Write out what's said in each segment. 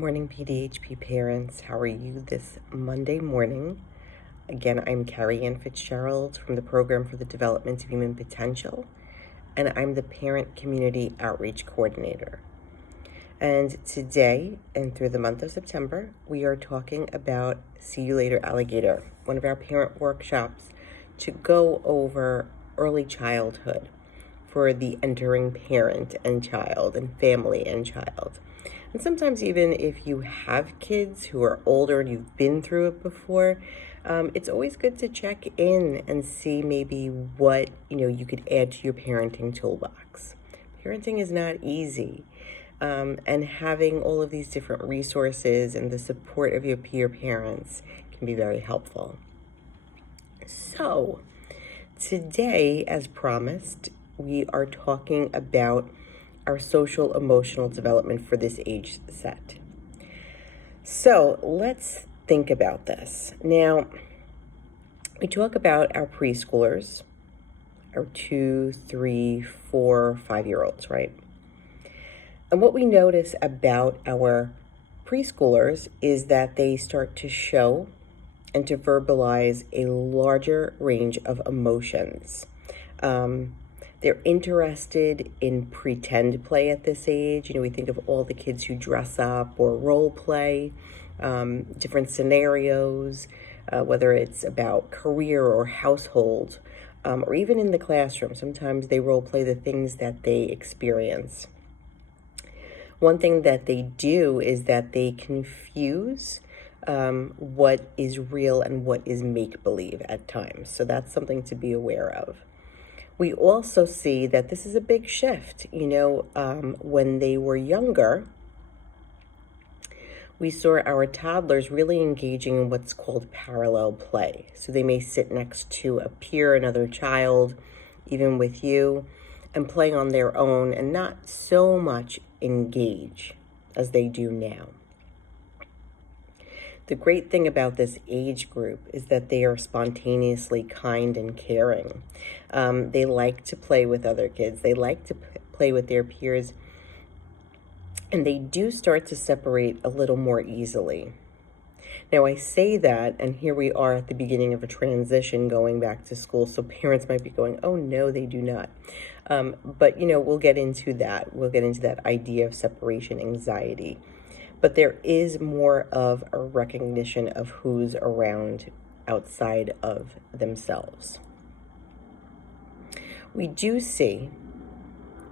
Morning, PDHP parents. How are you this Monday morning? Again, I'm Carrie Ann Fitzgerald from the Program for the Development of Human Potential, and I'm the Parent Community Outreach Coordinator. And today, and through the month of September, we are talking about See You Later, Alligator, one of our parent workshops to go over early childhood for the entering parent and child and family and child. And sometimes even if you have kids who are older and you've been through it before, it's always good to check in and see maybe what you could add to your parenting toolbox. Parenting is not easy, and having all of these different resources and the support of your peer parents can be very helpful. So today, as promised, we are talking about our social emotional development for this age set. So let's think about this. Now, we talk about our preschoolers, our 2, 3, 4, 5-year-olds, right? And what we notice about our preschoolers is that they start to show and to verbalize a larger range of emotions. They're interested in pretend play at this age. We think of all the kids who dress up or role play, different scenarios, whether it's about career or household, or even in the classroom. Sometimes they role play the things that they experience. One thing that they do is that they confuse what is real and what is make-believe at times. So that's something to be aware of. We also see that this is a big shift. When they were younger, we saw our toddlers really engaging in what's called parallel play. So they may sit next to a peer, another child, even with you, and play on their own and not so much engage as they do now. The great thing about this age group is that they are spontaneously kind and caring. They like to play with other kids. They like to play with their peers. And they do start to separate a little more easily. Now, I say that, and here we are at the beginning of a transition going back to school. So parents might be going, oh, no, they do not. But, we'll get into that. We'll get into that idea of separation anxiety. But there is more of a recognition of who's around outside of themselves. We do see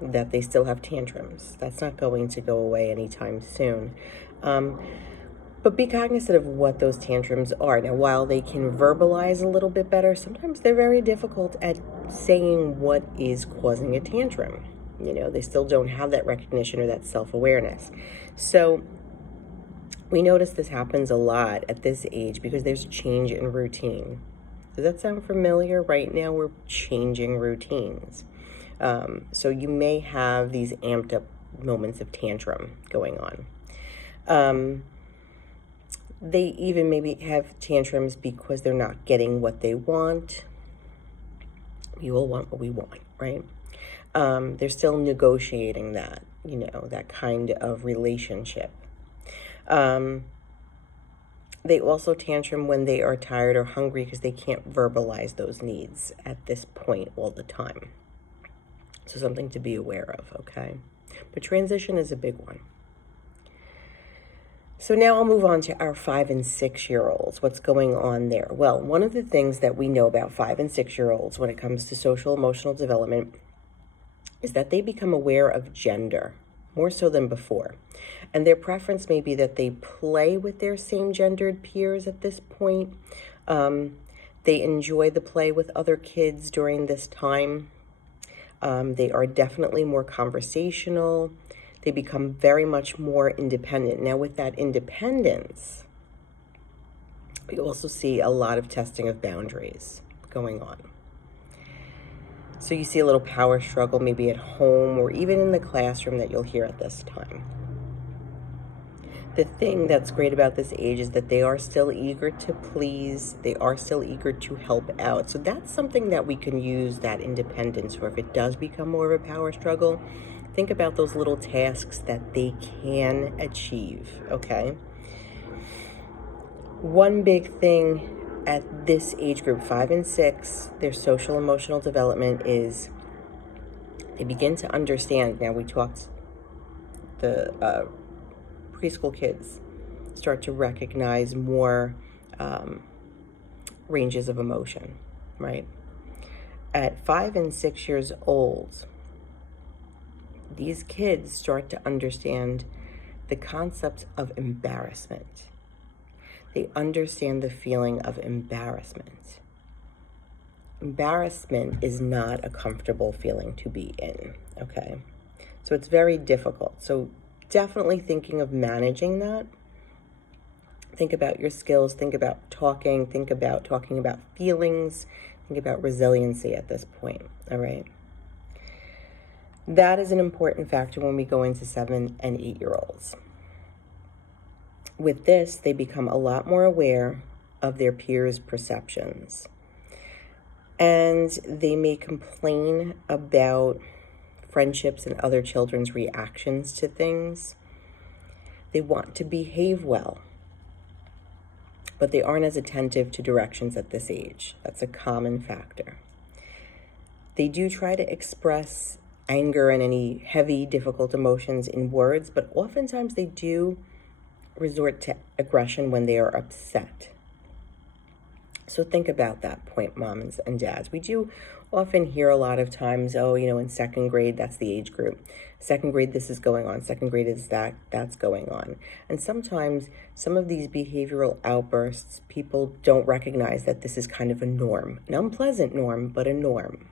that they still have tantrums. That's not going to go away anytime soon. But be cognizant of what those tantrums are. Now, while they can verbalize a little bit better, sometimes they're very difficult at saying what is causing a tantrum. They still don't have that recognition or that self-awareness. So we notice this happens a lot at this age because there's a change in routine. Does that sound familiar? Right now we're changing routines. So you may have these amped up moments of tantrum going on. They even maybe have tantrums because they're not getting what they want. We all want what we want, right? They're still negotiating that, that kind of relationship. They also tantrum when they are tired or hungry because they can't verbalize those needs at this point all the time. So something to be aware of, okay? But transition is a big one. So now I'll move on to our 5 and 6-year-olds. What's going on there? Well, one of the things that we know about 5 and 6-year-olds when it comes to social emotional development is that they become aware of gender, more so than before. And their preference may be that they play with their same gendered peers at this point. They enjoy the play with other kids during this time. They are definitely more conversational. They become very much more independent. Now, with that independence, we also see a lot of testing of boundaries going on. So you see a little power struggle maybe at home or even in the classroom that you'll hear at this time. The thing that's great about this age is that they are still eager to please. They are still eager to help out. So that's something that we can use that independence for. If it does become more of a power struggle, Think about those little tasks that they can achieve, okay? One big thing at this age group, 5 and 6, their social emotional development is they begin to understand. Now, we talked, the preschool kids start to recognize more ranges of emotion, right? At 5 and 6 years old, these kids start to understand the concept of embarrassment. They understand the feeling of embarrassment. Embarrassment is not a comfortable feeling to be in, okay? So it's very difficult. So definitely thinking of managing that. Think about your skills, think about talking about feelings, think about resiliency at this point, all right? That is an important factor when we go into 7 and 8-year-olds. With this, they become a lot more aware of their peers' perceptions. And they may complain about friendships and other children's reactions to things. They want to behave well, but they aren't as attentive to directions at this age. That's a common factor. They do try to express anger and any heavy, difficult emotions in words, but oftentimes they do resort to aggression when they are upset. So think about that point, moms and dads. We do often hear a lot of times, in 2nd grade, that's the age group. 2nd grade, this is going on. 2nd grade is that's going on. And sometimes some of these behavioral outbursts, people don't recognize that this is kind of a norm, an unpleasant norm, but a norm.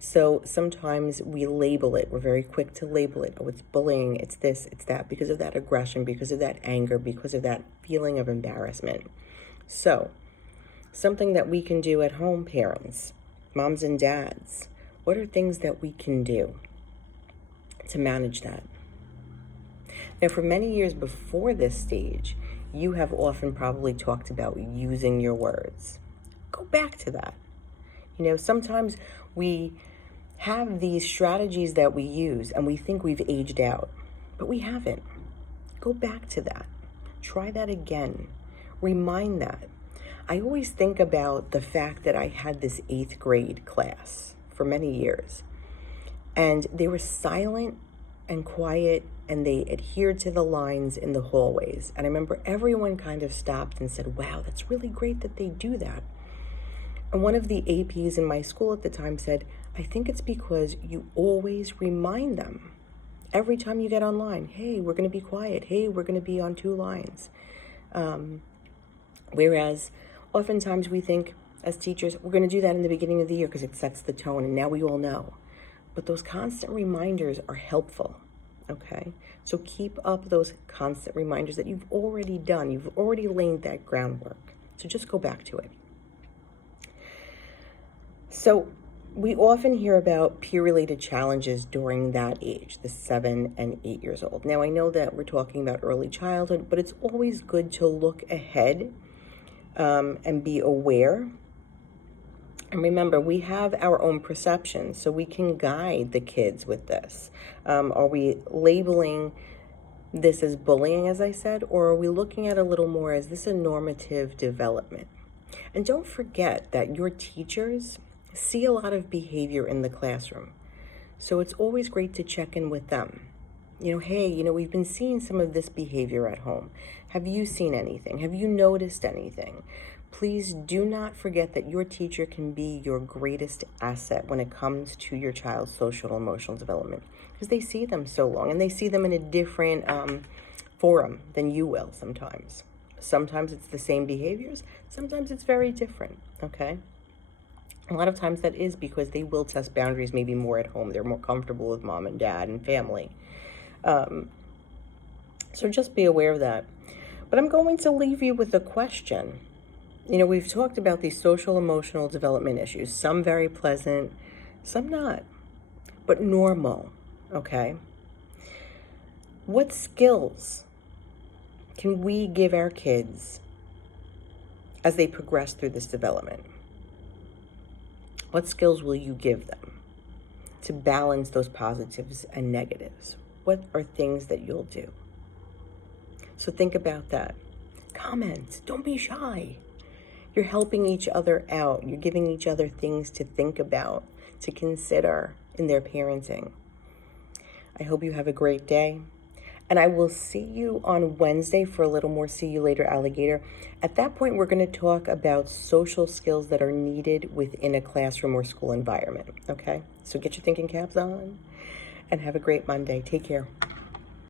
So sometimes we label it. We're very quick to label it. Oh, it's bullying, it's this, it's that, because of that aggression, because of that anger, because of that feeling of embarrassment. So something that we can do at home, parents, moms and dads, what are things that we can do to manage that? Now, for many years before this stage, you have often probably talked about using your words. Go back to that. Sometimes we have these strategies that we use and we think we've aged out, but we haven't. Go back to that. Try that again. Remind that. I always think about the fact that I had this 8th grade class for many years, and they were silent and quiet, and they adhered to the lines in the hallways. And I remember everyone kind of stopped and said, wow, that's really great that they do that. And one of the APs in my school at the time said, I think it's because you always remind them every time you get online, hey, we're going to be quiet. Hey, we're going to be on 2 lines. Whereas oftentimes we think as teachers, we're going to do that in the beginning of the year because it sets the tone and now we all know. But those constant reminders are helpful, okay? So keep up those constant reminders that you've already done. You've already laid that groundwork. So just go back to it. So we often hear about peer-related challenges during that age, the 7 and 8 years old. Now, I know that we're talking about early childhood, but it's always good to look ahead and be aware. And remember, we have our own perceptions, so we can guide the kids with this. Are we labeling this as bullying, as I said, or are we looking at it a little more as this a normative development? And don't forget that your teachers see a lot of behavior in the classroom. So it's always great to check in with them. Hey, we've been seeing some of this behavior at home. Have you seen anything? Have you noticed anything? Please do not forget that your teacher can be your greatest asset when it comes to your child's social and emotional development, because they see them so long and they see them in a different forum than you will sometimes. Sometimes it's the same behaviors. Sometimes it's very different, okay? A lot of times that is because they will test boundaries maybe more at home. They're more comfortable with mom and dad and family. So just be aware of that. But I'm going to leave you with a question. We've talked about these social emotional development issues, some very pleasant, some not, but normal, okay? What skills can we give our kids as they progress through this development? What skills will you give them? to balance those positives and negatives? What are things that you'll do? So think about that. Comment. Don't be shy. You're helping each other out. You're giving each other things to think about, to consider in their parenting. I hope you have a great day. And I will see you on Wednesday for a little more See You Later, Alligator. At that point, we're going to talk about social skills that are needed within a classroom or school environment. Okay? So get your thinking caps on and have a great Monday. Take care.